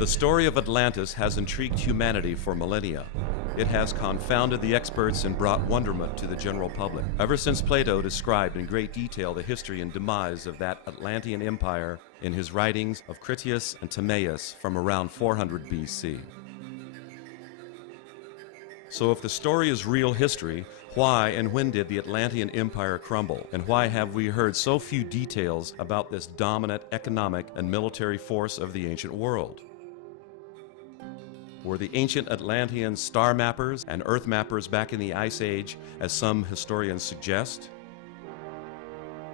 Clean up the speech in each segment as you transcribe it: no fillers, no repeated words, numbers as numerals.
The story of Atlantis has intrigued humanity for millennia. It has confounded the experts and brought wonderment to the general public. Ever since Plato described in great detail the history and demise of that Atlantean empire in his writings of Critias and Timaeus from around 400 BC. So if the story is real history, why and when did the Atlantean Empire crumble? And why have we heard so few details about this dominant economic and military force of the ancient world? Were the ancient Atlanteans star mappers and earth mappers back in the Ice Age, as some historians suggest?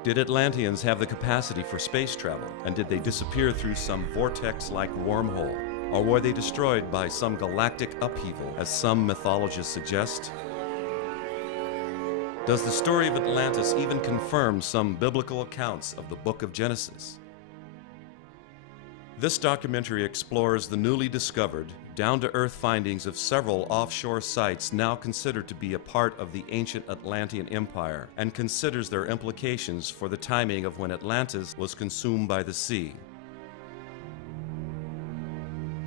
Did Atlanteans have the capacity for space travel, and did they disappear through some vortex-like wormhole? Or were they destroyed by some galactic upheaval, as some mythologists suggest? Does the story of Atlantis even confirm some biblical accounts of the book of Genesis? This documentary explores the newly discovered, down-to-earth findings of several offshore sites now considered to be a part of the ancient Atlantean Empire, and considers their implications for the timing of when Atlantis was consumed by the sea.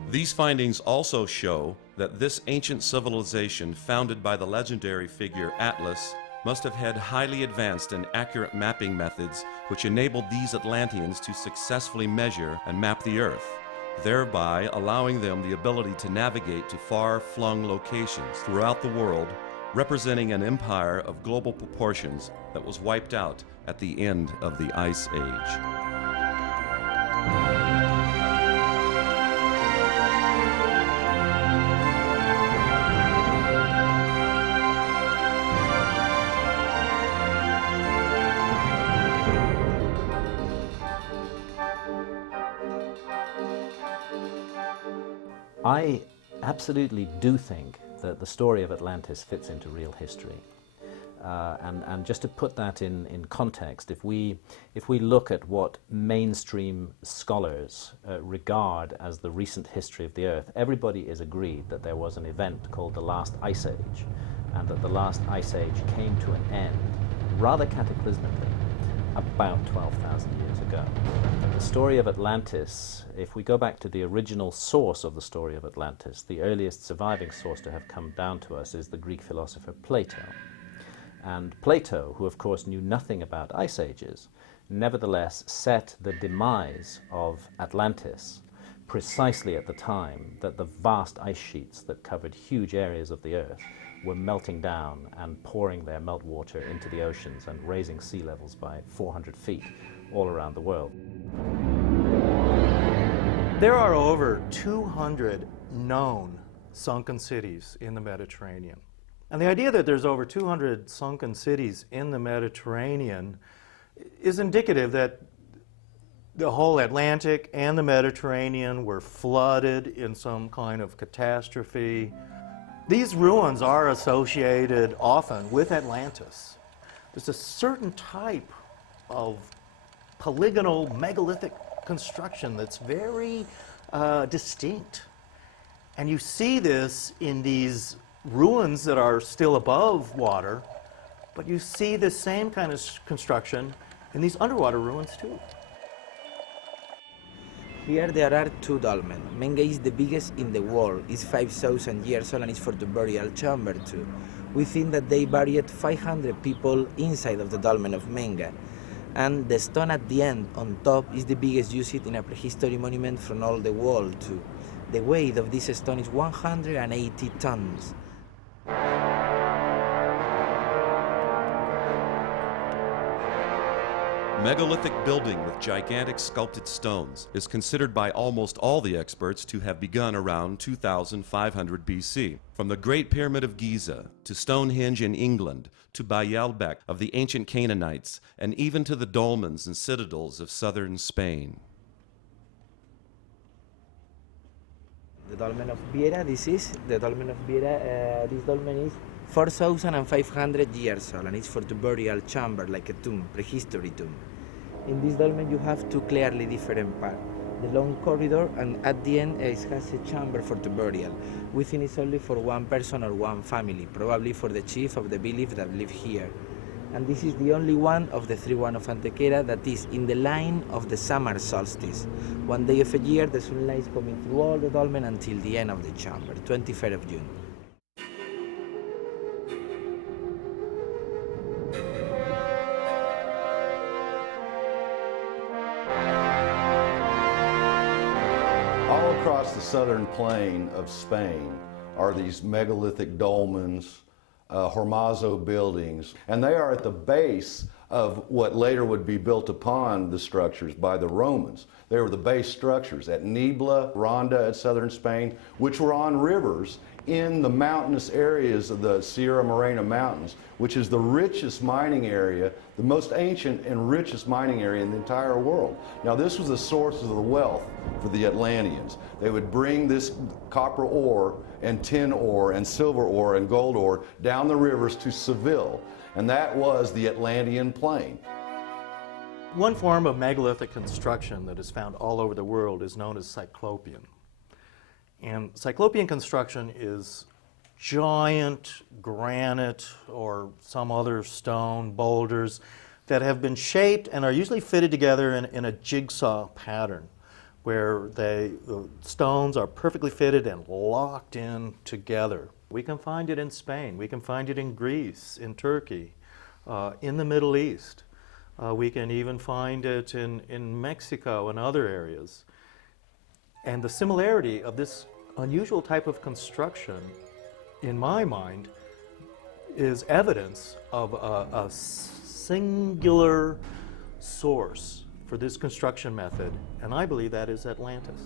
These findings also show that this ancient civilization, founded by the legendary figure Atlas, must have had highly advanced and accurate mapping methods which enabled these Atlanteans to successfully measure and map the Earth, thereby allowing them the ability to navigate to far-flung locations throughout the world, representing an empire of global proportions that was wiped out at the end of the Ice Age. I absolutely do think that the story of Atlantis fits into real history. And just to put that in context, if we look at what mainstream scholars regard as the recent history of the Earth, everybody is agreed that there was an event called the last Ice Age, and that the last Ice Age came to an end rather cataclysmically about 12,000 years ago. The story of Atlantis, if we go back to the original source of the story of Atlantis, the earliest surviving source to have come down to us is the Greek philosopher Plato. And Plato, who of course knew nothing about ice ages, nevertheless set the demise of Atlantis precisely at the time that the vast ice sheets that covered huge areas of the Earth were melting down and pouring their meltwater into the oceans and raising sea levels by 400 feet all around the world. There are over 200 known sunken cities in the Mediterranean. And the idea that there's over 200 sunken cities in the Mediterranean is indicative that the whole Atlantic and the Mediterranean were flooded in some kind of catastrophe. These ruins are associated often with Atlantis. There's a certain type of polygonal megalithic construction that's very distinct. And you see this in these ruins that are still above water, but you see the same kind of construction in these underwater ruins too. Here there are two dolmens. Menga is the biggest in the world. It's 5,000 years old and it's for the burial chamber too. We think that they buried 500 people inside of the dolmen of Menga. And the stone at the end, on top, is the biggest used in a prehistory monument from all the world too. The weight of this stone is 180 tons. Megalithic building with gigantic sculpted stones is considered by almost all the experts to have begun around 2500 BC. From the Great Pyramid of Giza to Stonehenge in England to Baalbek of the ancient Canaanites and even to the dolmens and citadels of southern Spain. The dolmen of Viera, this is the dolmen of Viera. This dolmen is 4,500 years old and it's for the burial chamber, like a tomb, prehistory tomb. In this dolmen you have two clearly different parts. The long corridor, and at the end it has a chamber for the burial. We think it's only for one person or one family, probably for the chief of the village that live here. and this is the only one of the 3 of Antequera that is in the line of the summer solstice. One day of a year, the sunlight is coming through all the dolmen until the end of the chamber, 23rd of June. All across the southern plain of Spain are these megalithic dolmens, hormazo buildings, and they are at the base of what later would be built upon the structures by the Romans. They were the base structures at Nibla, Ronda at southern Spain, which were on rivers in the mountainous areas of the Sierra Morena Mountains, which is the richest mining area, the most ancient and richest mining area in the entire world. Now, this was the source of the wealth for the Atlanteans. They would bring this copper ore and tin ore and silver ore and gold ore down the rivers to Seville, and that was the Atlantean plain. One form of megalithic construction that is found all over the world is known as Cyclopean. And Cyclopean construction is giant granite or some other stone boulders that have been shaped and are usually fitted together in a jigsaw pattern, where the stones are perfectly fitted and locked in together. We can find it in Spain, we can find it in Greece, in Turkey, in the Middle East. We can even find it in Mexico and other areas. And the similarity of this unusual type of construction, in my mind, is evidence of a singular source for this construction method, and I believe that is Atlantis.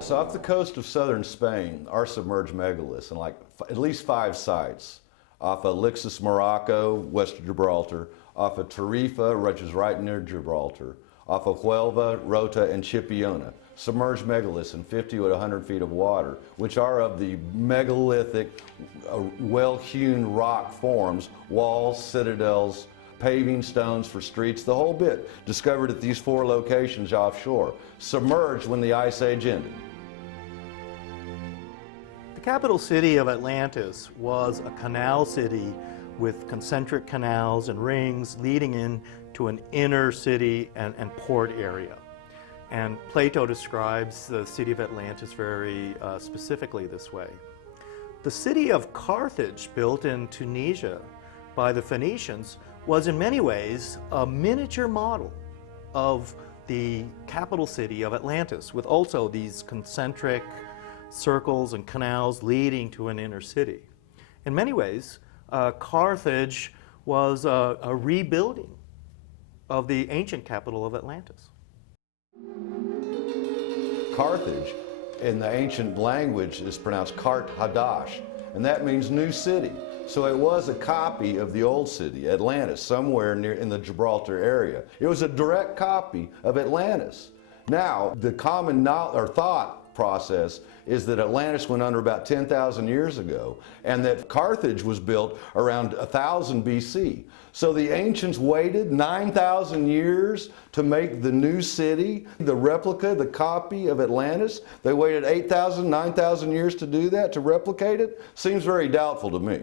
So off the coast of southern Spain are submerged megaliths in like at least 5 sites. Off of Lixus, Morocco, west of Gibraltar, off of Tarifa, which is right near Gibraltar, off of Huelva, Rota, and Chipiona. Submerged megaliths in 50 to 100 feet of water, which are of the megalithic, well-hewn rock forms, walls, citadels, paving stones for streets, the whole bit, discovered at these 4 locations offshore, submerged when the Ice Age ended. The capital city of Atlantis was a canal city with concentric canals and rings leading into an inner city and port area. And Plato describes the city of Atlantis very specifically this way. The city of Carthage, built in Tunisia by the Phoenicians, was in many ways a miniature model of the capital city of Atlantis, with also these concentric circles and canals leading to an inner city. In many ways, Carthage was a rebuilding of the ancient capital of Atlantis. Carthage, in the ancient language, is pronounced Kart Hadash, and that means new city. So it was a copy of the old city, Atlantis, somewhere near in the Gibraltar area. It was a direct copy of Atlantis. Now, the common thought process is that Atlantis went under about 10,000 years ago, and that Carthage was built around 1000 BC. So the ancients waited 9,000 years to make the new city, the replica, the copy of Atlantis. They waited 8,000, 9,000 years to do that, to replicate it. Seems very doubtful to me.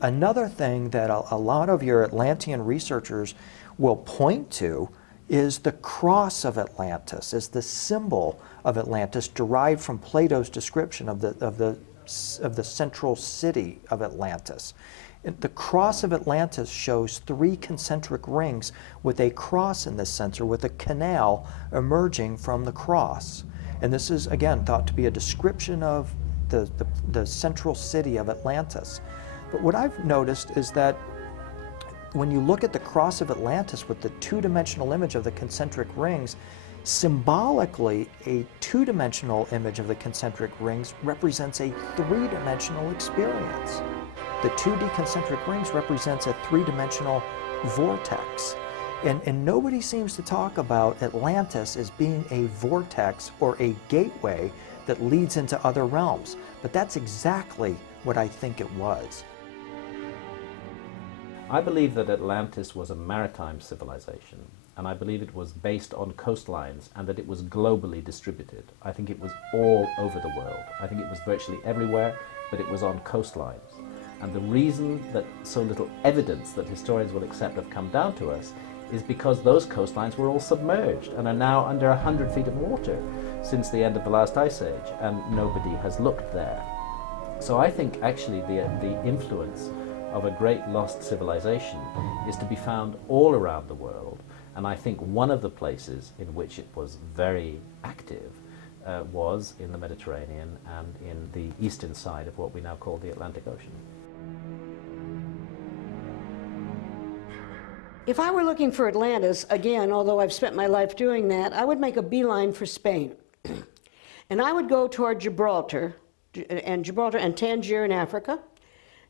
Another thing that a lot of your Atlantean researchers will point to is the cross of Atlantis, is the symbol of Atlantis derived from Plato's description of the central city of Atlantis. The cross of Atlantis shows 3 concentric rings with a cross in the center, with a canal emerging from the cross. And this is, again, thought to be a description of the central city of Atlantis. But what I've noticed is that when you look at the cross of Atlantis with the 2-dimensional image of the concentric rings, symbolically, a 2-dimensional image of the concentric rings represents a 3-dimensional experience. The 2D concentric rings represents a 3-dimensional vortex. And nobody seems to talk about Atlantis as being a vortex or a gateway that leads into other realms. But that's exactly what I think it was. I believe that Atlantis was a maritime civilization, and I believe it was based on coastlines and that it was globally distributed. I think it was all over the world. I think it was virtually everywhere, but it was on coastlines. And the reason that so little evidence that historians will accept have come down to us is because those coastlines were all submerged and are now under 100 feet of water since the end of the last ice age, and nobody has looked there. So I think actually the influence of a great lost civilization is to be found all around the world, and I think one of the places in which it was very active was in the Mediterranean and in the eastern side of what we now call the Atlantic Ocean. If I were looking for Atlantis, again, although I've spent my life doing that, I would make a beeline for Spain. And I would go toward Gibraltar and Tangier in Africa,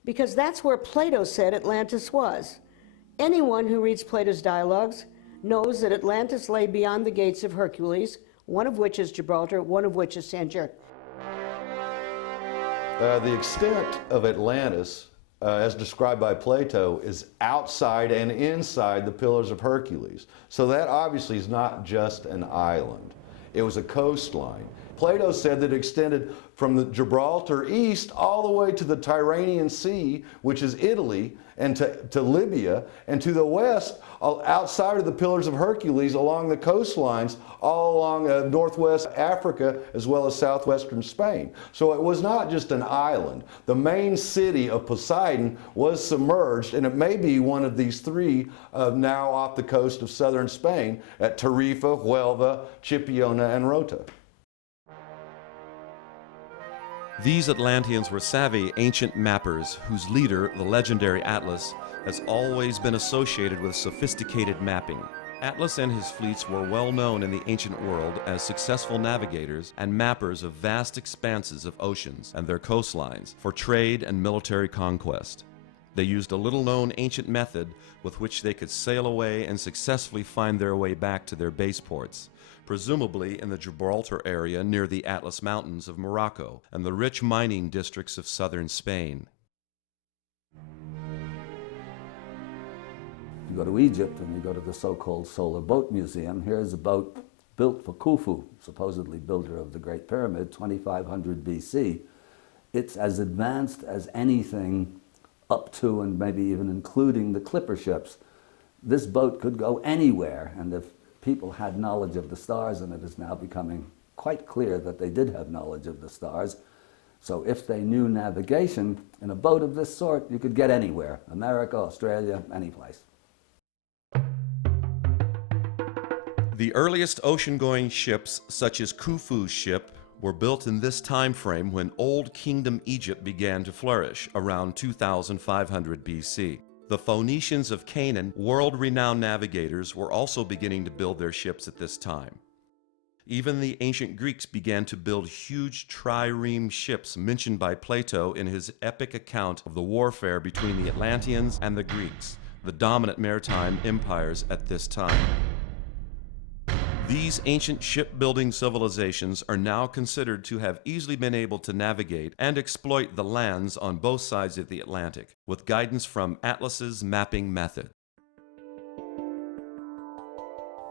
because that's where Plato said Atlantis was. Anyone who reads Plato's dialogues knows that Atlantis lay beyond the gates of Hercules, one of which is Gibraltar, one of which is Tangier. The extent of Atlantis, as described by Plato, is outside and inside the Pillars of Hercules. So that obviously is not just an island. It was a coastline. Plato said that it extended from the Gibraltar east all the way to the Tyrrhenian Sea, which is Italy, and to Libya, and to the west, outside of the Pillars of Hercules, along the coastlines, all along northwest Africa, as well as southwestern Spain. So it was not just an island. The main city of Poseidon was submerged, and it may be one of these three now off the coast of southern Spain at Tarifa, Huelva, Chipiona, and Rota. These Atlanteans were savvy ancient mappers whose leader, the legendary Atlas, has always been associated with sophisticated mapping. Atlas and his fleets were well known in the ancient world as successful navigators and mappers of vast expanses of oceans and their coastlines for trade and military conquest. They used a little-known ancient method with which they could sail away and successfully find their way back to their base ports, presumably in the Gibraltar area near the Atlas Mountains of Morocco and the rich mining districts of southern Spain. You go to Egypt and you go to the so-called Solar Boat Museum. Here's a boat built for Khufu, supposedly builder of the Great Pyramid, 2500 BC. It's as advanced as anything up to and maybe even including the clipper ships. This boat could go anywhere, and if people had knowledge of the stars, and it is now becoming quite clear that they did have knowledge of the stars. So if they knew navigation, in a boat of this sort, you could get anywhere, America, Australia, any place. The earliest ocean-going ships, such as Khufu's ship, were built in this time frame when Old Kingdom Egypt began to flourish, around 2500 BC. The Phoenicians of Canaan, world-renowned navigators, were also beginning to build their ships at this time. Even the ancient Greeks began to build huge trireme ships mentioned by Plato in his epic account of the warfare between the Atlanteans and the Greeks, the dominant maritime empires at this time. These ancient shipbuilding civilizations are now considered to have easily been able to navigate and exploit the lands on both sides of the Atlantic, with guidance from Atlas's mapping method.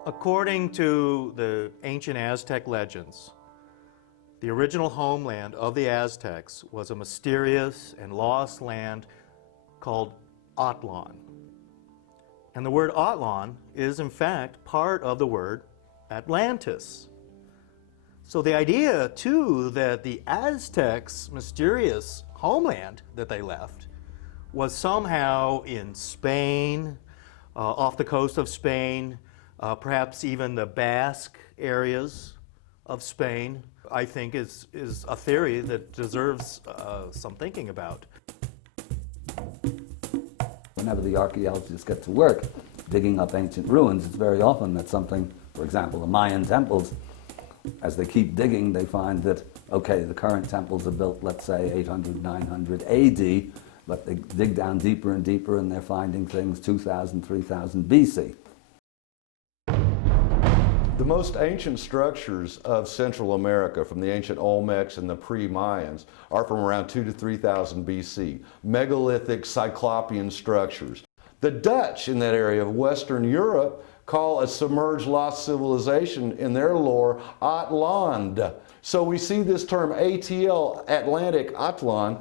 According to the ancient Aztec legends, the original homeland of the Aztecs was a mysterious and lost land called Atlan. And the word Atlan is in fact part of the word Atlantis. So the idea, too, that the Aztecs' mysterious homeland that they left was somehow in Spain, off the coast of Spain, perhaps even the Basque areas of Spain, I think is a theory that deserves some thinking about. Whenever the archaeologists get to work digging up ancient ruins, it's very often that something, for example, the Mayan temples, as they keep digging, they find that, okay, the current temples are built, let's say, 800, 900 AD, but they dig down deeper and deeper and they're finding things 2000, 3000 BC. The most ancient structures of Central America, from the ancient Olmecs and the pre-Mayans, are from around 2,000 to 3,000 BC. Megalithic cyclopean structures. The Dutch in that area of Western Europe call a submerged lost civilization in their lore Atland. So we see this term ATL, Atlantic, Atlan,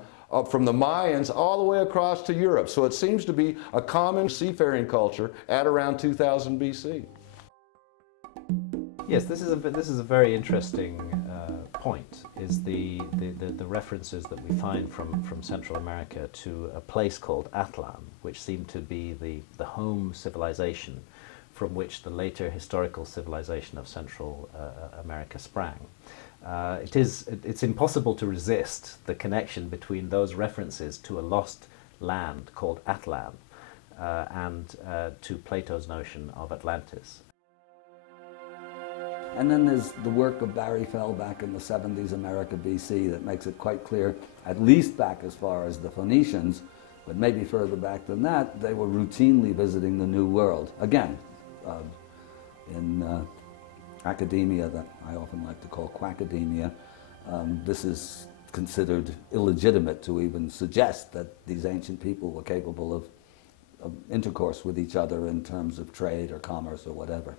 from the Mayans all the way across to Europe. So it seems to be a common seafaring culture at around 2000 BC. Yes, this is a very interesting point, is the references that we find from Central America to a place called Atlan, which seemed to be the home civilization from which the later historical civilization of Central America sprang. It's impossible to resist the connection between those references to a lost land called Atlan and to Plato's notion of Atlantis. And then there's the work of Barry Fell back in the 70s America BC that makes it quite clear, at least back as far as the Phoenicians, but maybe further back than that, they were routinely visiting the New World. Again, in academia that I often like to call quackademia, this is considered illegitimate to even suggest that these ancient people were capable of intercourse with each other in terms of trade or commerce or whatever.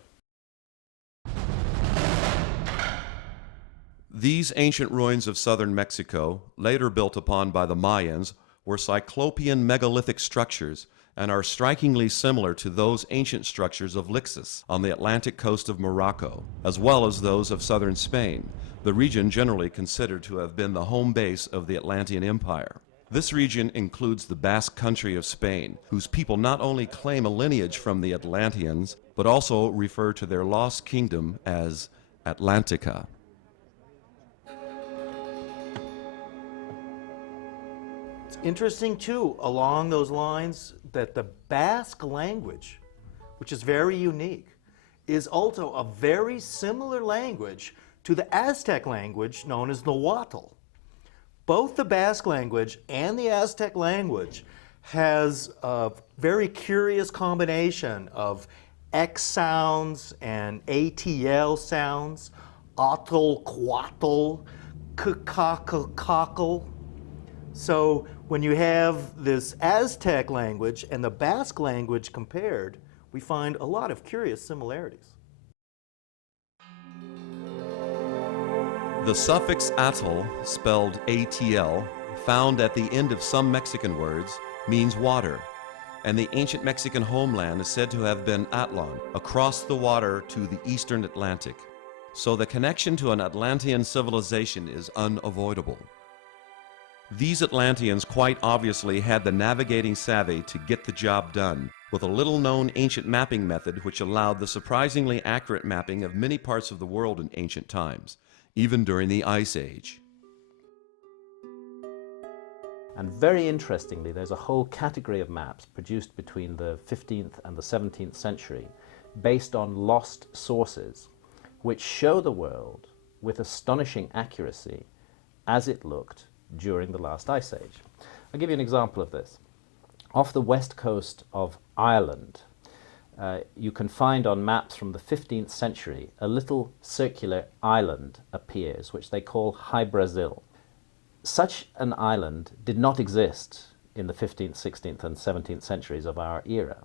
These ancient ruins of southern Mexico, later built upon by the Mayans, were cyclopean megalithic structures and are strikingly similar to those ancient structures of Lixus on the Atlantic coast of Morocco, as well as those of southern Spain, the region generally considered to have been the home base of the Atlantean Empire. This region includes the Basque country of Spain, whose people not only claim a lineage from the Atlanteans, but also refer to their lost kingdom as Atlantica. Interesting too, along those lines, that the Basque language, which is very unique, is also a very similar language to the Aztec language known as Nahuatl. Both the Basque language and the Aztec language has a very curious combination of X sounds and ATL sounds, atl, quatl, kakakakakal. So when you have this Aztec language and the Basque language compared, we find a lot of curious similarities. The suffix atl, spelled ATL, found at the end of some Mexican words, means water, and the ancient Mexican homeland is said to have been Atlan, across the water to the eastern Atlantic. So the connection to an Atlantean civilization is unavoidable. These Atlanteans quite obviously had the navigating savvy to get the job done, with a little-known ancient mapping method which allowed the surprisingly accurate mapping of many parts of the world in ancient times, even during the Ice Age. And very interestingly, there's a whole category of maps produced between the 15th and the 17th century based on lost sources, which show the world with astonishing accuracy as it looked during the last Ice Age. I'll give you an example of this. Off the west coast of Ireland, you can find on maps from the 15th century a little circular island appears, which they call High Brazil. Such an island did not exist in the 15th, 16th, and 17th centuries of our era.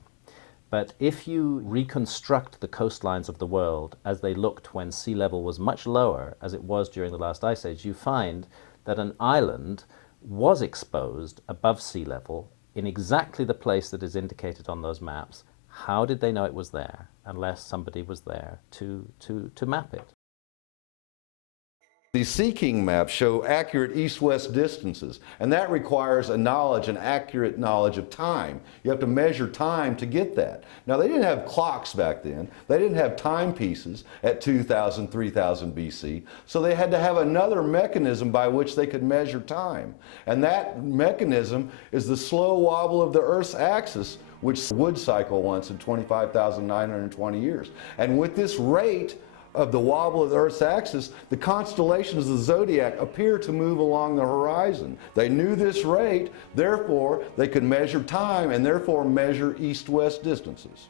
But if you reconstruct the coastlines of the world as they looked when sea level was much lower, as it was during the last Ice Age, you find that an island was exposed above sea level in exactly the place that is indicated on those maps. How did they know it was there unless somebody was there to map it? These Sea King maps show accurate east-west distances, and that requires a knowledge, an accurate knowledge of time. You have to measure time to get that. Now, they didn't have clocks back then. They didn't have timepieces at 2000, 3000 BC, so they had to have another mechanism by which they could measure time. And that mechanism is the slow wobble of the Earth's axis, which would cycle once in 25,920 years. And with this rate of the wobble of the Earth's axis, the constellations of the zodiac appear to move along the horizon. They knew this rate, therefore they could measure time and therefore measure east-west distances.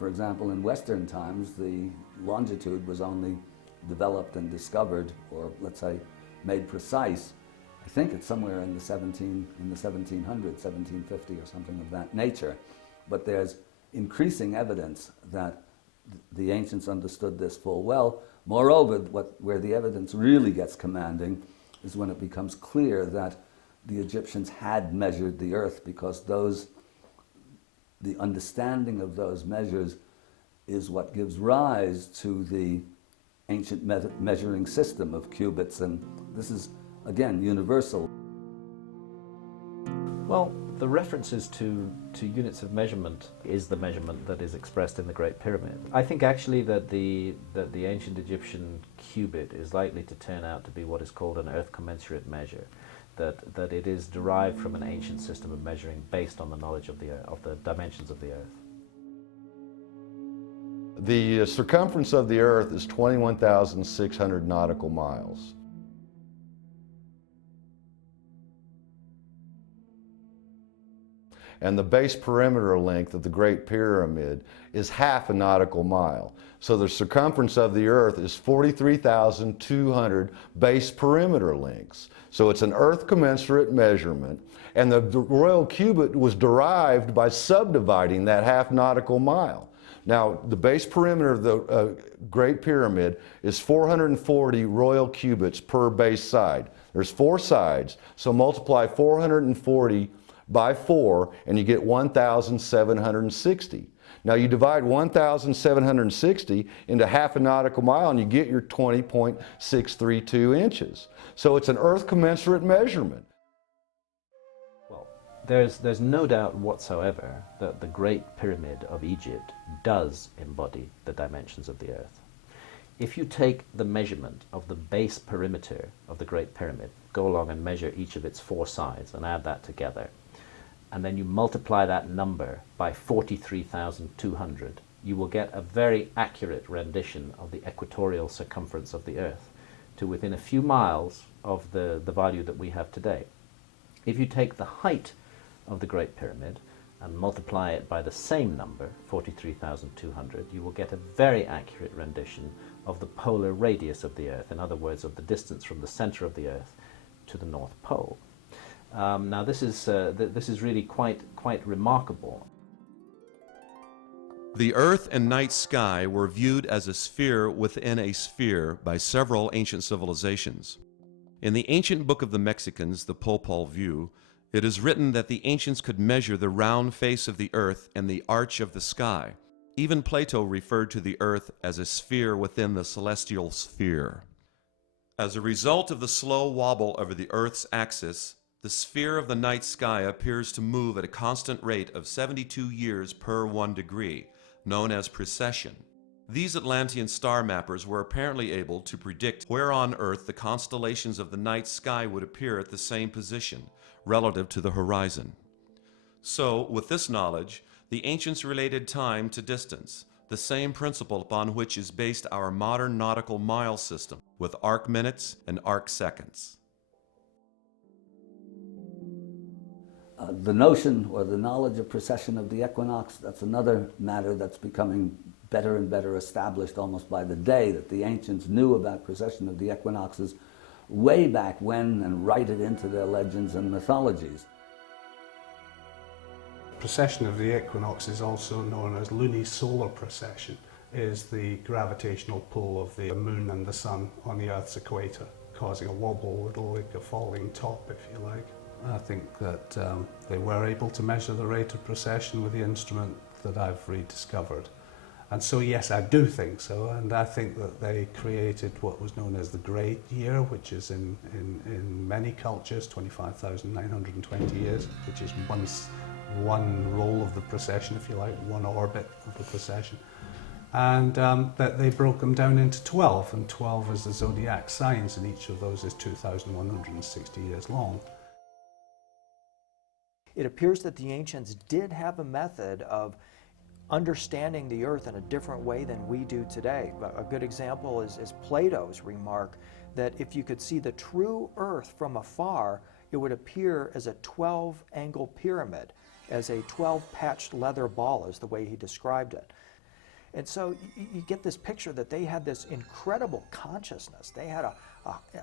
For example, in Western times, the longitude was only developed and discovered, or let's say made precise, I think it's somewhere in the 1700s, 1750 or something of that nature. But there's increasing evidence that the ancients understood this full well. Moreover, where the evidence really gets commanding is when it becomes clear that the Egyptians had measured the earth, because the understanding of those measures is what gives rise to the ancient measuring system of cubits, and this is, again, universal. Well, the references to units of measurement is the measurement that is expressed in the Great Pyramid. I think actually that the ancient Egyptian cubit is likely to turn out to be what is called an earth commensurate measure, that it is derived from an ancient system of measuring based on the knowledge of the dimensions of the earth. The circumference of the earth is 21,600 nautical miles. And the base perimeter length of the Great Pyramid is half a nautical mile. So the circumference of the earth is 43,200 base perimeter lengths. So it's an earth commensurate measurement, and the royal cubit was derived by subdividing that half nautical mile. Now, the base perimeter of the Great Pyramid is 440 royal cubits per base side. There's 4 sides, so multiply 440 by 4, and you get 1,760. Now you divide 1,760 into half a nautical mile, and you get your 20.632 inches. So it's an earth commensurate measurement. Well, there's no doubt whatsoever that the Great Pyramid of Egypt does embody the dimensions of the earth. If you take the measurement of the base perimeter of the Great Pyramid, go along and measure each of its 4 sides and add that together, and then you multiply that number by 43,200, you will get a very accurate rendition of the equatorial circumference of the Earth to within a few miles of the value that we have today. If you take the height of the Great Pyramid and multiply it by the same number, 43,200, you will get a very accurate rendition of the polar radius of the Earth, in other words, of the distance from the center of the Earth to the North Pole. Now this is really quite remarkable. The earth and night sky were viewed as a sphere within a sphere by several ancient civilizations. In the ancient book of the Mexicans, the Popol Vuh, it is written that the ancients could measure the round face of the earth and the arch of the sky. Even Plato referred to the earth as a sphere within the celestial sphere. As a result of the slow wobble over the earth's axis, the sphere of the night sky appears to move at a constant rate of 72 years per 1 degree, known as precession. These Atlantean star mappers were apparently able to predict where on Earth the constellations of the night sky would appear at the same position, relative to the horizon. So, with this knowledge, the ancients related time to distance, the same principle upon which is based our modern nautical mile system, with arc minutes and arc seconds. The notion or the knowledge of precession of the equinox, that's another matter that's becoming better and better established almost by the day, that the ancients knew about precession of the equinoxes way back when and write it into their legends and mythologies. Precession of the equinox is also known as lunisolar precession, is the gravitational pull of the moon and the sun on the Earth's equator, causing a wobble, like a falling top, if you like. I think that they were able to measure the rate of precession with the instrument that I've rediscovered. And so yes, I do think so, and I think that they created what was known as the Great Year, which is in many cultures 25,920 years, which is one roll of the precession, if you like, one orbit of the precession. And that they broke them down into 12, and 12 is the zodiac signs, and each of those is 2,160 years long. It appears that the ancients did have a method of understanding the earth in a different way than we do today. A good example is Plato's remark that if you could see the true earth from afar, it would appear as a 12-angle pyramid, as a 12-patched leather ball is the way he described it. And so you get this picture that they had this incredible consciousness. They had a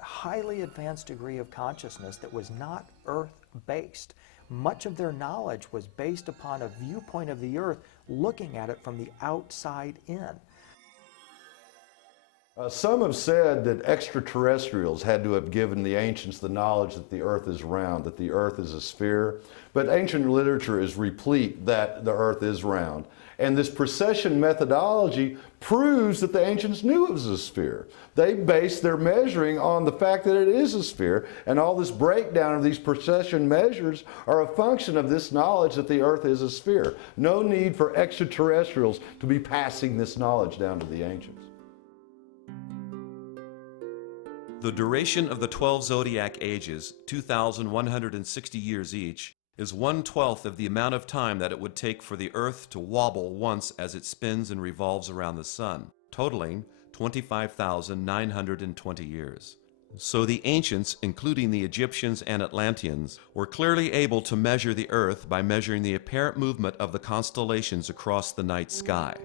highly advanced degree of consciousness that was not earth-based. much of their knowledge was based upon a viewpoint of the Earth, looking at it from the outside in. Some have said that extraterrestrials had to have given the ancients the knowledge that the Earth is round, that the Earth is a sphere. But ancient literature is replete that the Earth is round. And this precession methodology proves that the ancients knew it was a sphere. They based their measuring on the fact that it is a sphere, and all this breakdown of these precession measures are a function of this knowledge that the Earth is a sphere. No need for extraterrestrials to be passing this knowledge down to the ancients. The duration of the 12 zodiac ages, 2,160 years each, is 1/12 of the amount of time that it would take for the Earth to wobble once as it spins and revolves around the Sun, totaling 25,920 years. So the ancients, including the Egyptians and Atlanteans, were clearly able to measure the Earth by measuring the apparent movement of the constellations across the night sky.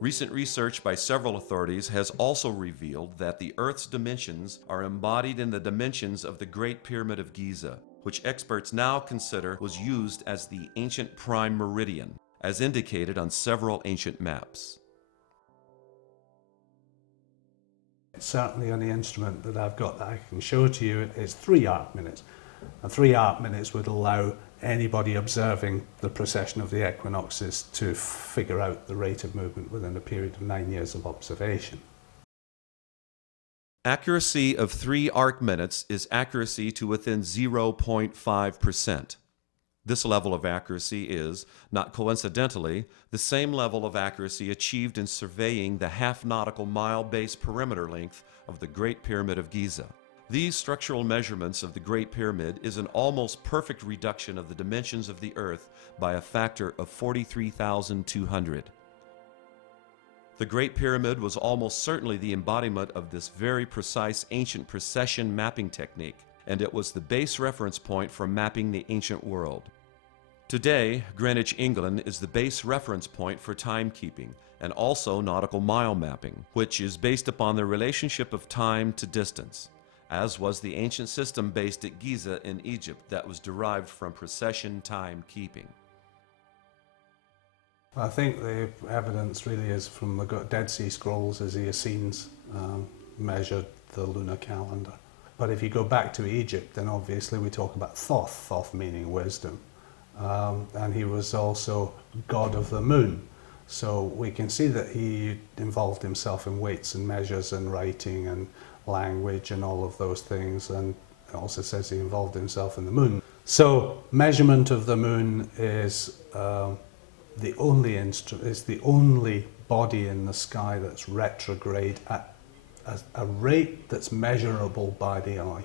Recent research by several authorities has also revealed that the Earth's dimensions are embodied in the dimensions of the Great Pyramid of Giza, which experts now consider was used as the ancient prime meridian, as indicated on several ancient maps. Certainly on the instrument that I've got that I can show to you, it's 3 arc minutes. And 3 arc minutes would allow anybody observing the precession of the equinoxes to figure out the rate of movement within a period of 9 years of observation. Accuracy of 3 arc minutes is accuracy to within 0.5%. This level of accuracy is, not coincidentally, the same level of accuracy achieved in surveying the half-nautical mile base perimeter length of the Great Pyramid of Giza. These structural measurements of the Great Pyramid is an almost perfect reduction of the dimensions of the Earth by a factor of 43,200. The Great Pyramid was almost certainly the embodiment of this very precise ancient precession mapping technique, and it was the base reference point for mapping the ancient world. Today, Greenwich, England is the base reference point for timekeeping and also nautical mile mapping, which is based upon the relationship of time to distance, as was the ancient system based at Giza in Egypt that was derived from precession timekeeping. I think the evidence really is from the Dead Sea Scrolls as the Essenes measured the lunar calendar. But if you go back to Egypt, then obviously we talk about Thoth, Thoth meaning wisdom. And he was also god of the moon. So we can see that he involved himself in weights and measures and writing and language and all of those things, and it also says he involved himself in the moon. So measurement of the moon is the only body in the sky that's retrograde at a rate that's measurable by the eye.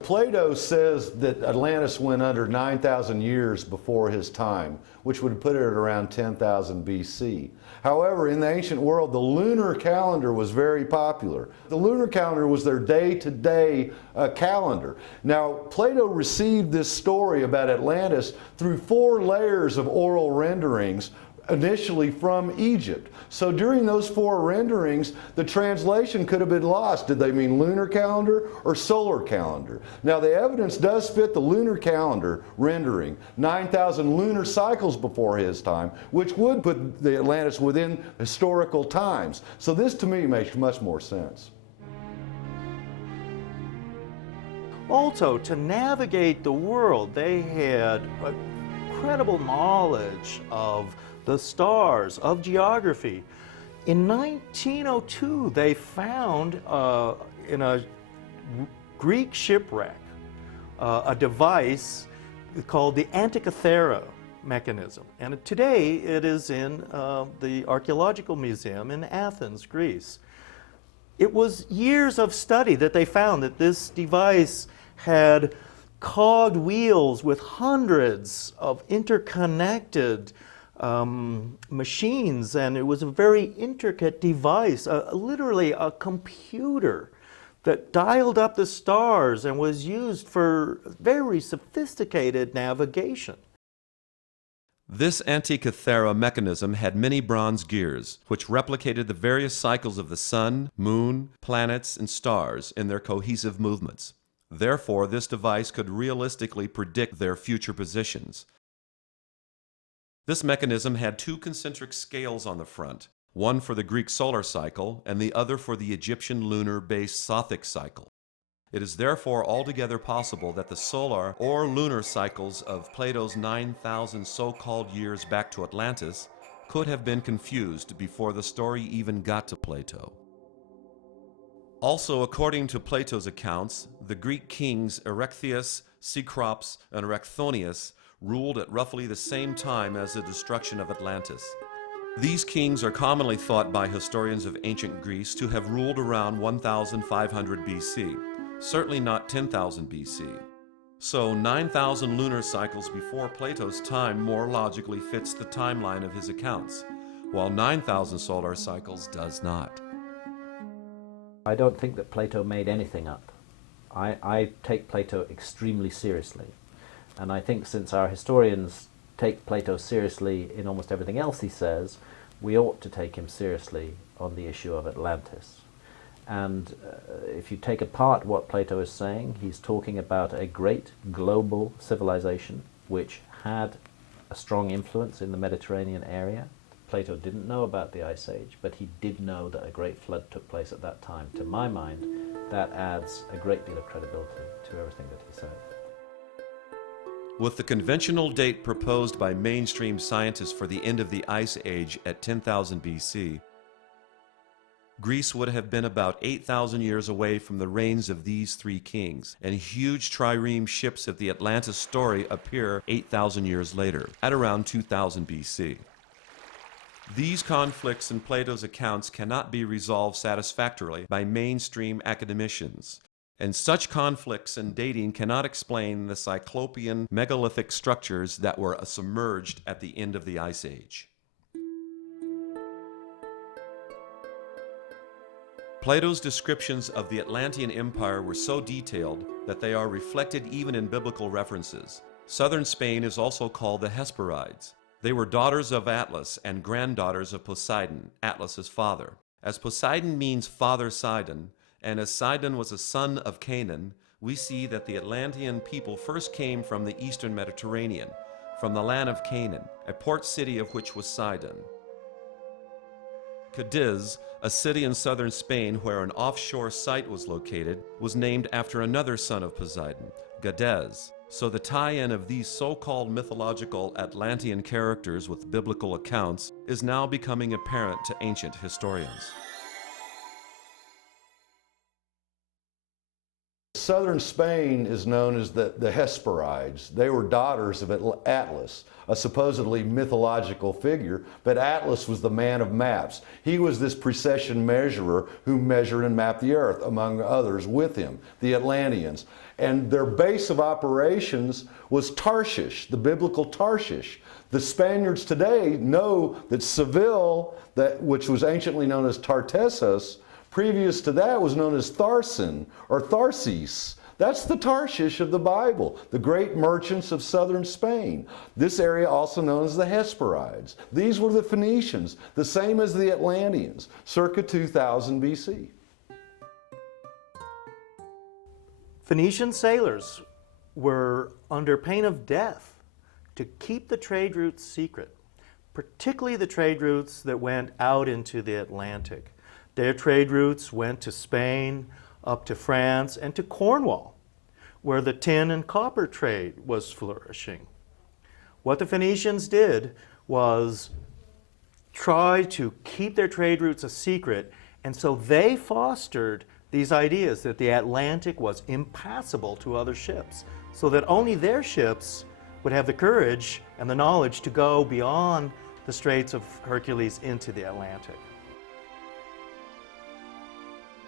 Plato says that Atlantis went under 9,000 years before his time, which would put it at around 10,000 BC. However, in the ancient world, the lunar calendar was very popular. The lunar calendar was their day-to-day calendar. Now, Plato received this story about Atlantis through 4 layers of oral renderings, initially from Egypt. So during those 4 renderings, the translation could have been lost. Did they mean lunar calendar or solar calendar? Now the evidence does fit the lunar calendar rendering, 9,000 lunar cycles before his time, which would put the Atlantis within historical times. So this to me makes much more sense. Also, to navigate the world, they had incredible knowledge of the stars, of geography. In 1902, they found in a Greek shipwreck a device called the Antikythera mechanism. And today it is in the Archaeological Museum in Athens, Greece. It was years of study that they found that this device had cogged wheels with hundreds of interconnected machines, and it was a very intricate device, literally a computer that dialed up the stars and was used for very sophisticated navigation. This Antikythera mechanism had many bronze gears, which replicated the various cycles of the sun, moon, planets, and stars in their cohesive movements. Therefore, this device could realistically predict their future positions. This mechanism had two concentric scales on the front, one for the Greek solar cycle and the other for the Egyptian lunar-based Sothic cycle. It is therefore altogether possible that the solar or lunar cycles of Plato's 9,000 so-called years back to Atlantis could have been confused before the story even got to Plato. Also, according to Plato's accounts, the Greek kings Erechtheus, Cecrops, and Erecthonius ruled at roughly the same time as the destruction of Atlantis. These kings are commonly thought by historians of ancient Greece to have ruled around 1500 BC. Certainly not 10,000 BC. So 9,000 lunar cycles before Plato's time more logically fits the timeline of his accounts, while 9,000 solar cycles does not. I don't think that Plato made anything up. I take Plato extremely seriously. And I think since our historians take Plato seriously in almost everything else he says, we ought to take him seriously on the issue of Atlantis. And if you take apart what Plato is saying, he's talking about a great global civilization which had a strong influence in the Mediterranean area. Plato didn't know about the Ice Age, but he did know that a great flood took place at that time. To my mind, that adds a great deal of credibility to everything that he said. With the conventional date proposed by mainstream scientists for the end of the Ice Age at 10,000 BC, Greece would have been about 8,000 years away from the reigns of these three kings, and huge trireme ships of the Atlantis story appear 8,000 years later, at around 2000 BC. These conflicts in Plato's accounts cannot be resolved satisfactorily by mainstream academicians, and such conflicts in dating cannot explain the Cyclopean megalithic structures that were submerged at the end of the Ice Age. Plato's descriptions of the Atlantean Empire were so detailed that they are reflected even in biblical references. Southern Spain is also called the Hesperides. They were daughters of Atlas and granddaughters of Poseidon, Atlas's father. As Poseidon means father Sidon, and as Sidon was a son of Canaan, we see that the Atlantean people first came from the eastern Mediterranean, from the land of Canaan, a port city of which was Sidon. Cadiz, a city in southern Spain where an offshore site was located, was named after another son of Poseidon, Gades. So the tie-in of these so-called mythological Atlantean characters with biblical accounts is now becoming apparent to ancient historians. Southern Spain is known as the Hesperides. They were daughters of Atlas, a supposedly mythological figure, but Atlas was the man of maps. He was this precession measurer who measured and mapped the earth, among others with him, the Atlanteans. And their base of operations was Tarshish, the biblical Tarshish. The Spaniards today know that Seville, which was anciently known as Tartessus, previous to that was known as Tharsin or Tharsis. That's the Tarshish of the Bible, the great merchants of southern Spain. This area also known as the Hesperides. These were the Phoenicians, the same as the Atlanteans, circa 2000 BC. Phoenician sailors were under pain of death to keep the trade routes secret, particularly the trade routes that went out into the Atlantic. Their trade routes went to Spain, up to France, and to Cornwall, where the tin and copper trade was flourishing. What the Phoenicians did was try to keep their trade routes a secret, and so they fostered these ideas that the Atlantic was impassable to other ships, so that only their ships would have the courage and the knowledge to go beyond the Straits of Hercules into the Atlantic.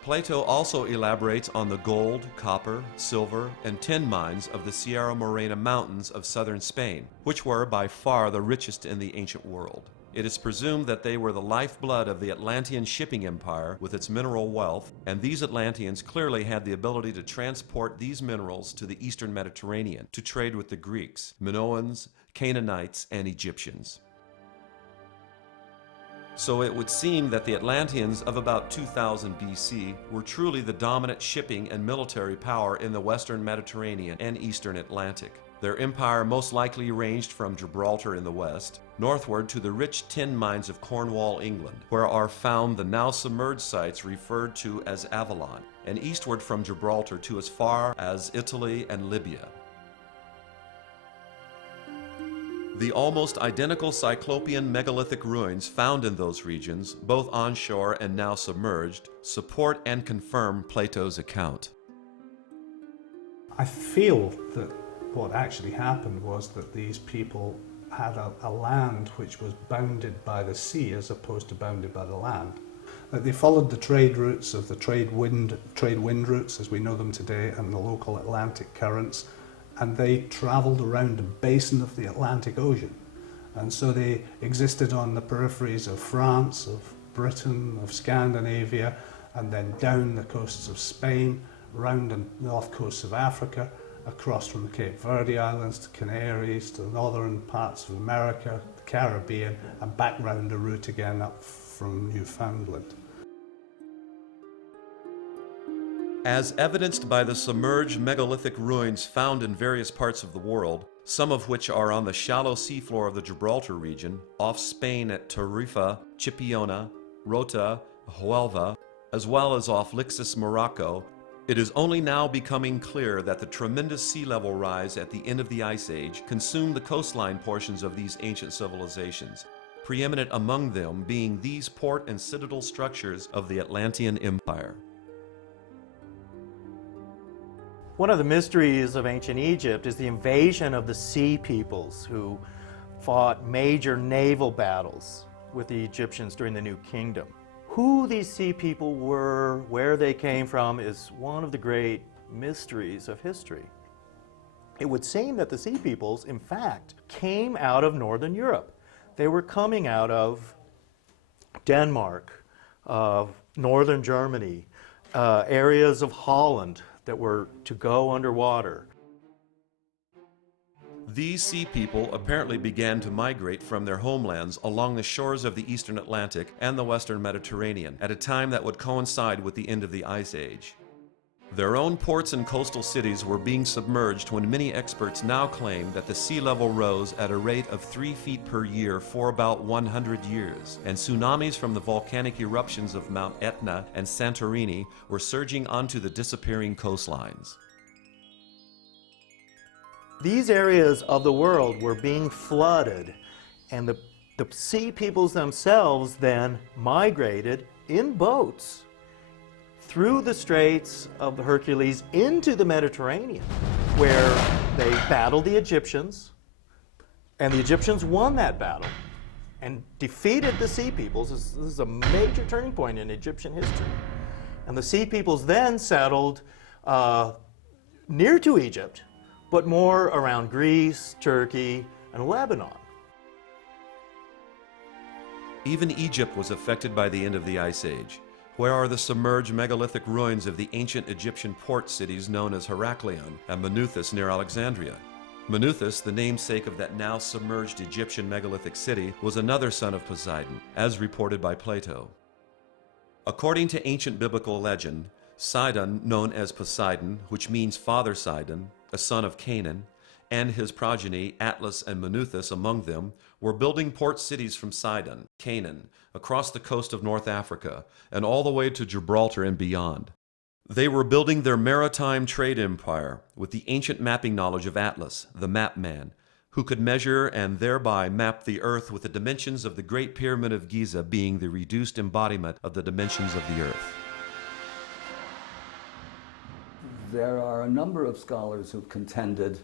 Plato also elaborates on the gold, copper, silver, and tin mines of the Sierra Morena Mountains of southern Spain, which were by far the richest in the ancient world. It is presumed that they were the lifeblood of the Atlantean shipping empire with its mineral wealth, and these Atlanteans clearly had the ability to transport these minerals to the eastern Mediterranean to trade with the Greeks, Minoans, Canaanites, and Egyptians. So it would seem that the Atlanteans of about 2000 BC were truly the dominant shipping and military power in the western Mediterranean and eastern Atlantic. Their empire most likely ranged from Gibraltar in the west, northward to the rich tin mines of Cornwall, England, where are found the now submerged sites referred to as Avalon, and eastward from Gibraltar to as far as Italy and Libya. The almost identical Cyclopean megalithic ruins found in those regions, both onshore and now submerged, support and confirm Plato's account. I feel that what actually happened was that these people had a land which was bounded by the sea as opposed to bounded by the land. That they followed the trade routes of the trade wind routes as we know them today and the local Atlantic currents, and they traveled around the basin of the Atlantic Ocean. And so they existed on the peripheries of France, of Britain, of Scandinavia, and then down the coasts of Spain, round the north coasts of Africa, across from the Cape Verde Islands to Canaries, to the northern parts of America, the Caribbean, and back round the route again up from Newfoundland. As evidenced by the submerged megalithic ruins found in various parts of the world, some of which are on the shallow seafloor of the Gibraltar region, off Spain at Tarifa, Chipiona, Rota, Huelva, as well as off Lixus, Morocco, it is only now becoming clear that the tremendous sea level rise at the end of the Ice Age consumed the coastline portions of these ancient civilizations, preeminent among them being these port and citadel structures of the Atlantean Empire. One of the mysteries of ancient Egypt is the invasion of the sea peoples who fought major naval battles with the Egyptians during the New Kingdom. Who these sea people were, where they came from, is one of the great mysteries of history. It would seem that the sea peoples, in fact, came out of Northern Europe. They were coming out of Denmark, Northern Germany, areas of Holland that were to go underwater. These sea people apparently began to migrate from their homelands along the shores of the eastern Atlantic and the western Mediterranean at a time that would coincide with the end of the Ice Age. Their own ports and coastal cities were being submerged when many experts now claim that the sea level rose at a rate of 3 feet per year for about 100 years, and tsunamis from the volcanic eruptions of Mount Etna and Santorini were surging onto the disappearing coastlines. These areas of the world were being flooded, and the sea peoples themselves then migrated in boats through the Straits of Hercules into the Mediterranean, where they battled the Egyptians, and the Egyptians won that battle and defeated the sea peoples. This is a major turning point in Egyptian history. And the sea peoples then settled near to Egypt, but more around Greece, Turkey, and Lebanon. Even Egypt was affected by the end of the Ice Age. Where are the submerged megalithic ruins of the ancient Egyptian port cities known as Heraklion and Manuthis near Alexandria? Manuthis, the namesake of that now submerged Egyptian megalithic city, was another son of Poseidon, as reported by Plato. According to ancient biblical legend, Sidon, known as Poseidon, which means Father Sidon, a son of Canaan, and his progeny, Atlas and Manuthis among them, were building port cities from Sidon, Canaan, across the coast of North Africa, and all the way to Gibraltar and beyond. They were building their maritime trade empire with the ancient mapping knowledge of Atlas, the map man, who could measure and thereby map the earth with the dimensions of the Great Pyramid of Giza being the reduced embodiment of the dimensions of the earth. There are a number of scholars who've contended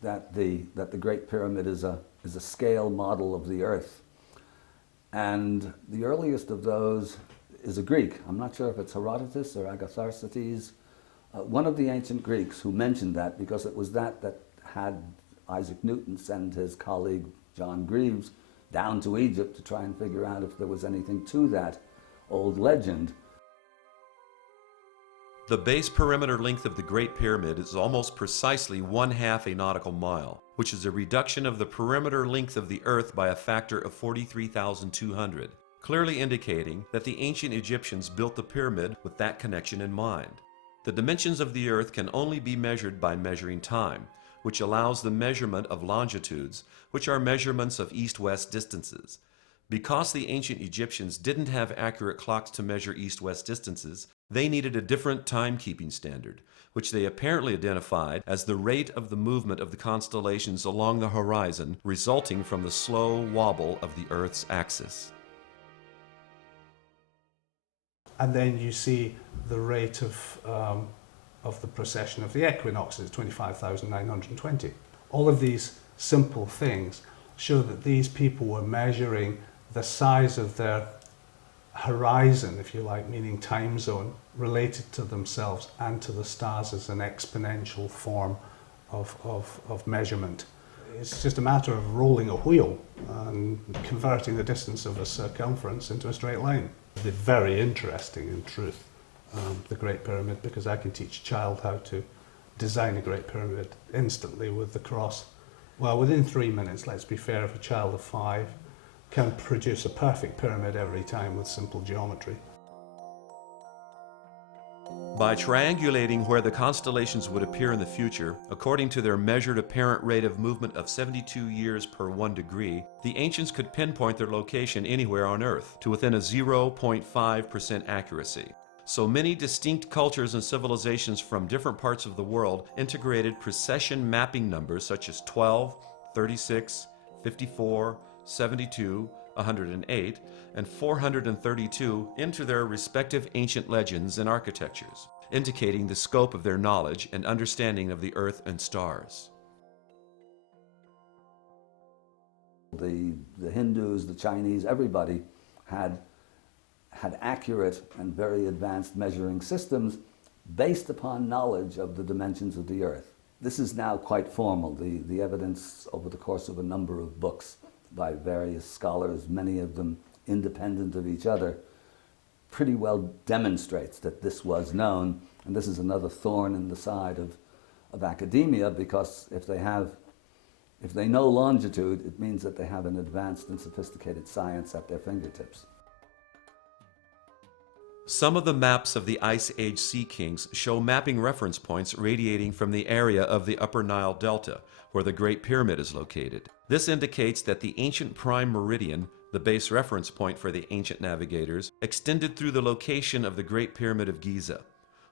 that the Great Pyramid is a scale model of the Earth. And the earliest of those is a Greek. I'm not sure if it's Herodotus or Agatharcides, one of the ancient Greeks who mentioned that, because it was that had Isaac Newton send his colleague John Greaves down to Egypt to try and figure out if there was anything to that old legend. The base perimeter length of the Great Pyramid is almost precisely 1/2 a nautical mile, which is a reduction of the perimeter length of the Earth by a factor of 43,200, clearly indicating that the ancient Egyptians built the pyramid with that connection in mind. The dimensions of the Earth can only be measured by measuring time, which allows the measurement of longitudes, which are measurements of east-west distances. Because the ancient Egyptians didn't have accurate clocks to measure east-west distances, they needed a different timekeeping standard, which they apparently identified as the rate of the movement of the constellations along the horizon resulting from the slow wobble of the Earth's axis. And then you see the rate of the precession of the equinoxes, 25,920. All of these simple things show that these people were measuring the size of their horizon, if you like, meaning time zone, related to themselves and to the stars as an exponential form of measurement. It's just a matter of rolling a wheel and converting the distance of a circumference into a straight line. They're very interesting, in truth, the Great Pyramid, because I can teach a child how to design a Great Pyramid instantly with the cross. Well, within 3 minutes, let's be fair, if a child of 5 can produce a perfect pyramid every time with simple geometry. By triangulating where the constellations would appear in the future, according to their measured apparent rate of movement of 72 years per 1 degree, the ancients could pinpoint their location anywhere on Earth to within a 0.5% accuracy. So many distinct cultures and civilizations from different parts of the world integrated precession mapping numbers such as 12, 36, 54, 72, 108, and 432 into their respective ancient legends and architectures, indicating the scope of their knowledge and understanding of the Earth and stars. The Hindus, the Chinese, everybody had accurate and very advanced measuring systems based upon knowledge of the dimensions of the Earth. This is now quite formal. The evidence over the course of a number of books by various scholars, many of them independent of each other, pretty well demonstrates that this was known. And this is another thorn in the side of academia, because if they know longitude, it means that they have an advanced and sophisticated science at their fingertips. Some of the maps of the Ice Age Sea Kings show mapping reference points radiating from the area of the Upper Nile Delta, where the Great Pyramid is located. This indicates that the ancient prime meridian, the base reference point for the ancient navigators, extended through the location of the Great Pyramid of Giza.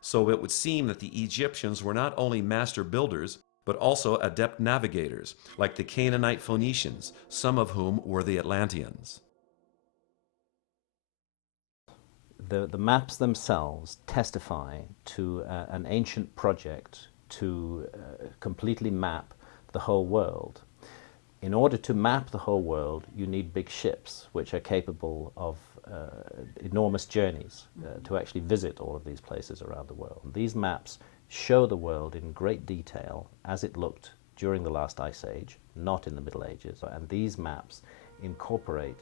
So it would seem that the Egyptians were not only master builders, but also adept navigators, like the Canaanite Phoenicians, some of whom were the Atlanteans. The maps themselves testify to an ancient project to completely map the whole world. In order to map the whole world, you need big ships, which are capable of enormous journeys to actually visit all of these places around the world. And these maps show the world in great detail as it looked during the last ice age, not in the Middle Ages. And these maps incorporate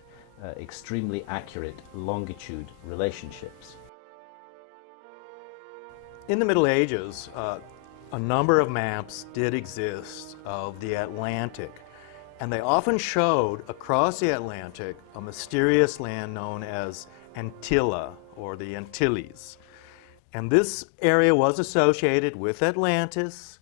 extremely accurate longitude relationships. In the Middle Ages, a number of maps did exist of the Atlantic, and they often showed across the Atlantic a mysterious land known as Antilla, or the Antilles. And this area was associated with Atlantis.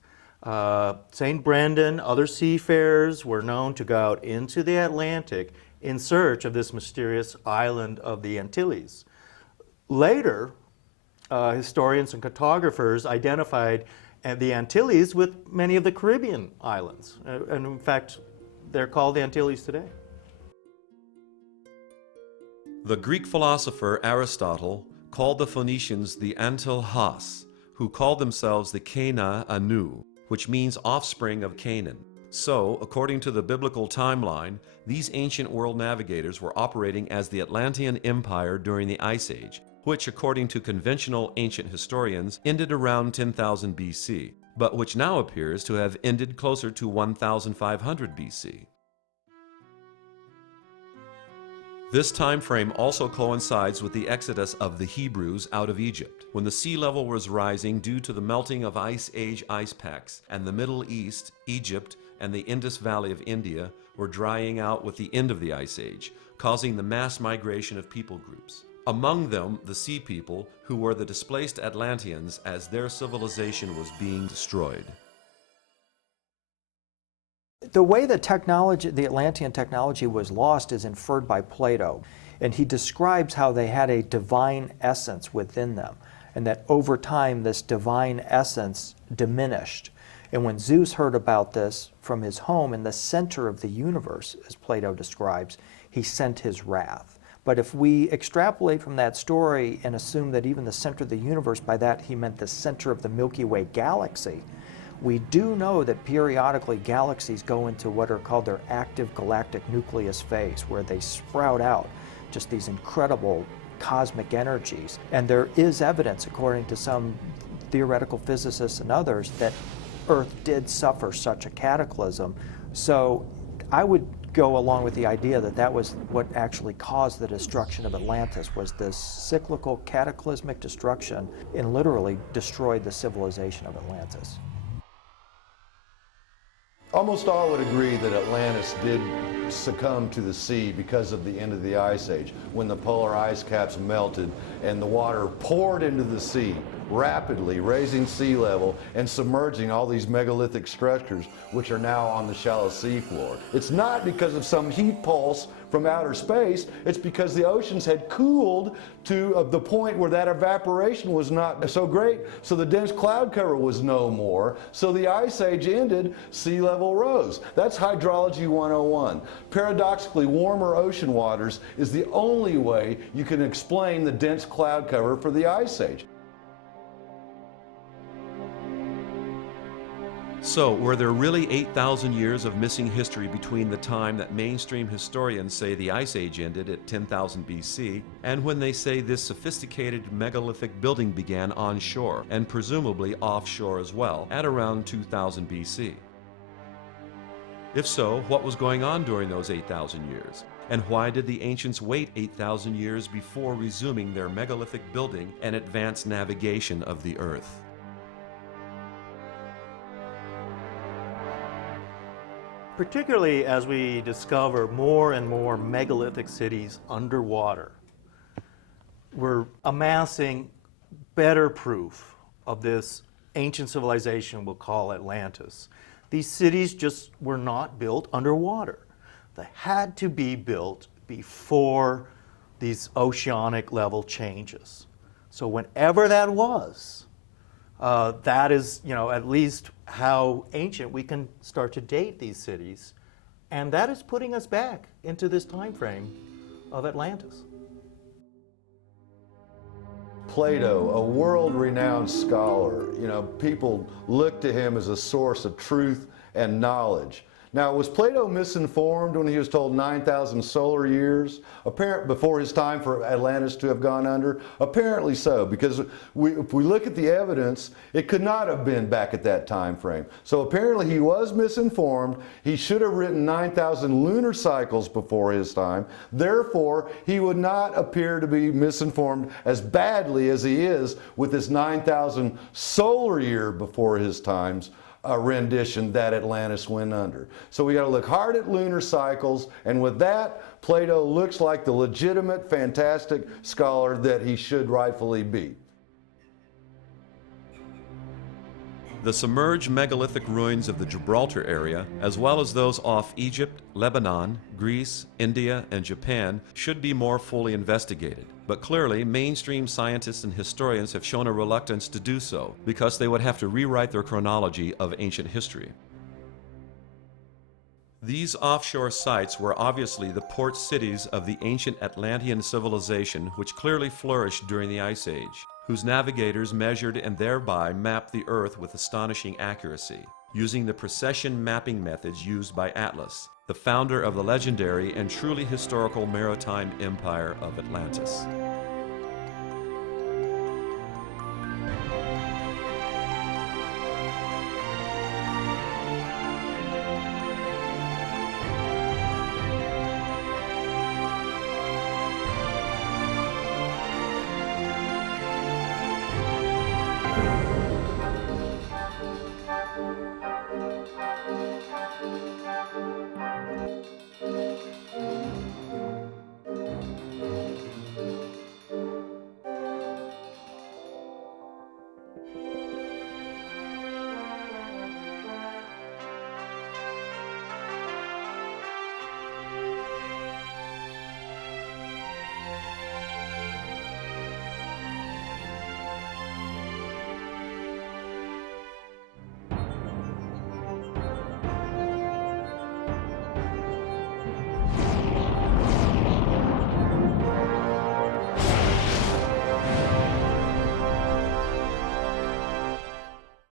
St. Brendan, other seafarers were known to go out into the Atlantic in search of this mysterious island of the Antilles. Later, historians and cartographers identified the Antilles with many of the Caribbean islands. And in fact, they're called the Antilles today. The Greek philosopher Aristotle called the Phoenicians the Antilhas, who called themselves the Cana Anu, which means offspring of Canaan. So, according to the biblical timeline, these ancient world navigators were operating as the Atlantean Empire during the Ice Age, which, according to conventional ancient historians, ended around 10,000 BC, but which now appears to have ended closer to 1,500 BC. This time frame also coincides with the exodus of the Hebrews out of Egypt, when the sea level was rising due to the melting of Ice Age ice packs, and the Middle East, Egypt, and the Indus Valley of India were drying out with the end of the Ice Age, causing the mass migration of people groups. Among them, the Sea People, who were the displaced Atlanteans as their civilization was being destroyed. The way the technology, the Atlantean technology was lost is inferred by Plato, and he describes how they had a divine essence within them, and that over time this divine essence diminished. And when Zeus heard about this from his home in the center of the universe, as Plato describes, he sent his wrath. But if we extrapolate from that story and assume that even the center of the universe, by that he meant the center of the Milky Way galaxy, we do know that periodically galaxies go into what are called their active galactic nucleus phase, where they sprout out just these incredible cosmic energies. And there is evidence, according to some theoretical physicists and others, that Earth did suffer such a cataclysm. So I would go along with the idea that that was what actually caused the destruction of Atlantis, was this cyclical cataclysmic destruction, and literally destroyed the civilization of Atlantis. Almost all would agree that Atlantis did succumb to the sea because of the end of the Ice Age, when the polar ice caps melted and the water poured into the sea rapidly, raising sea level and submerging all these megalithic structures which are now on the shallow seafloor. It's not because of some heat pulse from outer space, it's because the oceans had cooled to the point where that evaporation was not so great, so the dense cloud cover was no more, so the Ice Age ended, sea level rose. That's hydrology 101. Paradoxically, warmer ocean waters is the only way you can explain the dense cloud cover for the Ice Age. So, were there really 8,000 years of missing history between the time that mainstream historians say the Ice Age ended at 10,000 BC and when they say this sophisticated megalithic building began onshore and presumably offshore as well at around 2000 BC? If so, what was going on during those 8,000 years? And why did the ancients wait 8,000 years before resuming their megalithic building and advanced navigation of the Earth? Particularly as we discover more and more megalithic cities underwater, we're amassing better proof of this ancient civilization we'll call Atlantis. These cities just were not built underwater. They had to be built before these oceanic level changes. So whenever that was, that is, at least how ancient we can start to date these cities. And that is putting us back into this time frame of Atlantis. Plato, a world-renowned scholar, people look to him as a source of truth and knowledge. Now, was Plato misinformed when he was told 9,000 solar years before his time for Atlantis to have gone under? Apparently so, because if we look at the evidence, it could not have been back at that time frame. So apparently he was misinformed. He should have written 9,000 lunar cycles before his time. Therefore, he would not appear to be misinformed as badly as he is with this 9,000 solar year before his times rendition that Atlantis went under. So we got to look hard at lunar cycles, and with that, Plato looks like the legitimate, fantastic scholar that he should rightfully be. The submerged megalithic ruins of the Gibraltar area, as well as those off Egypt, Lebanon, Greece, India, and Japan, should be more fully investigated. But clearly, mainstream scientists and historians have shown a reluctance to do so, because they would have to rewrite their chronology of ancient history. These offshore sites were obviously the port cities of the ancient Atlantean civilization, which clearly flourished during the Ice Age, whose navigators measured and thereby mapped the Earth with astonishing accuracy, using the precession mapping methods used by Atlas, the founder of the legendary and truly historical maritime empire of Atlantis.